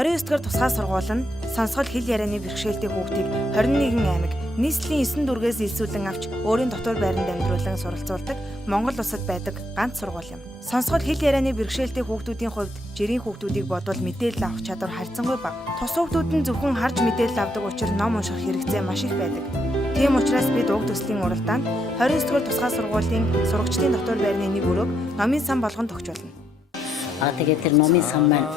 29-р тусгай сургууль нь сонсгол хэл ярианы бэрхшээлтэй хүүхдийг 21 аймаг нийслэлийн 9 дүргээс илсүүлэн авч өөрийн дотор байранд амьдруулан суралцуулдаг Монгол улсад байдаг ганц сургууль юм. Сонсгол хэл ярианы бэрхшээлтэй хүүхдүүдийн хувьд жирийн хүүхдүүдийг бодвол мэдээлэл авах чадвар харьцангуй бага. Тус хүүхдүүд нь зөвхөн харж мэдээлэл авдаг учраас ном унших хэрэгцээ маш их байдаг. Тийм учраас бид уг төслийн уралдаанд 29-р тусгай сургуулийн сурагчдын дотор байрны нэг өрөөг номын сан болгонд өгч болно. Тэгээд тэр номын сан маань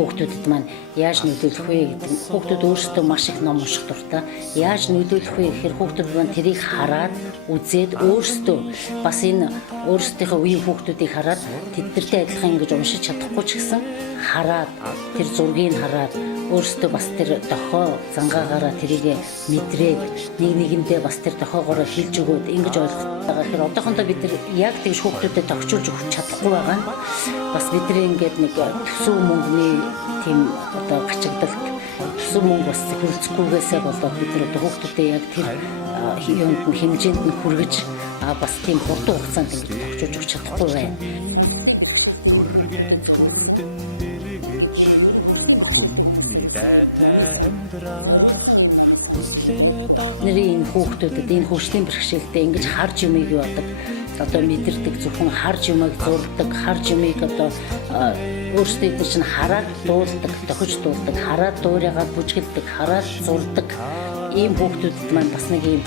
хүүхдүүдэд маань яаж нөлөөлөх вэ гэдэг хүүхдүүд өөрсдөө маш их ном унших дуртай. Яаж нөлөөлөх вэ гэхээр хүүхдүүд маань тэрийг хараад үзээд өөрсдөө бас энэ өөрсдийнхөө үеийн хүүхдүүдийг хараад тэднэртэй адилхан ингэж уншиж чадахгүй ч гэсэн хараад тэр зургийг хараад өөрсдөө бас тэр дохоо зангаагаараа тэрийг мэдрээд нэг нэгэндээ бас тэр дохоогоороо хэлж өгөөд ингэж ойлгох байгаа. Тэгэхээр одоохондоо бид нар яг тэгж хүүхдүүдэд тогтчулж өгч чадахгүй байгаа нь бас бидний ингээд нэг төсөв мөнгөний тийм одоо гачигдалт төсөв мөнгө бас хөрөлцөхгүйгээсээ болоод бид нар одоо хүүхдүүдэд яг тэр юунд нь хэмжээнд нь хүргэж бас тийм хурдан хугацаанд ингэж тогтчулж өгч чадахгүй байна. Нэрийн хүүхдүүдэд энэ хөгжлийн бэрхшээлтэй ингэж харж юмыг юу одоо мэдэрдэг зөвхөн харж юмыг зурдаг харж юмыг одоо өөрсдөө чинь хараад дуулдаг тохиж дуулдаг хараад дуурайгаа бүжгэлдэг хараад зурдаг ийм хүүхдүүдэд маань бас нэг ийм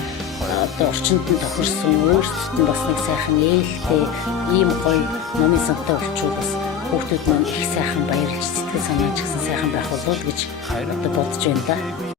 одоо орчинд нь тохирсон өөрсдөд нь бас нэг сайхан ээлтэй ийм гоё номын сантай болчихвол бас хүүхдүүд маань их сайхан баярлж сэтгэл санаач гэсэн сайхан байх болов уу гэж одоо бодож байна да.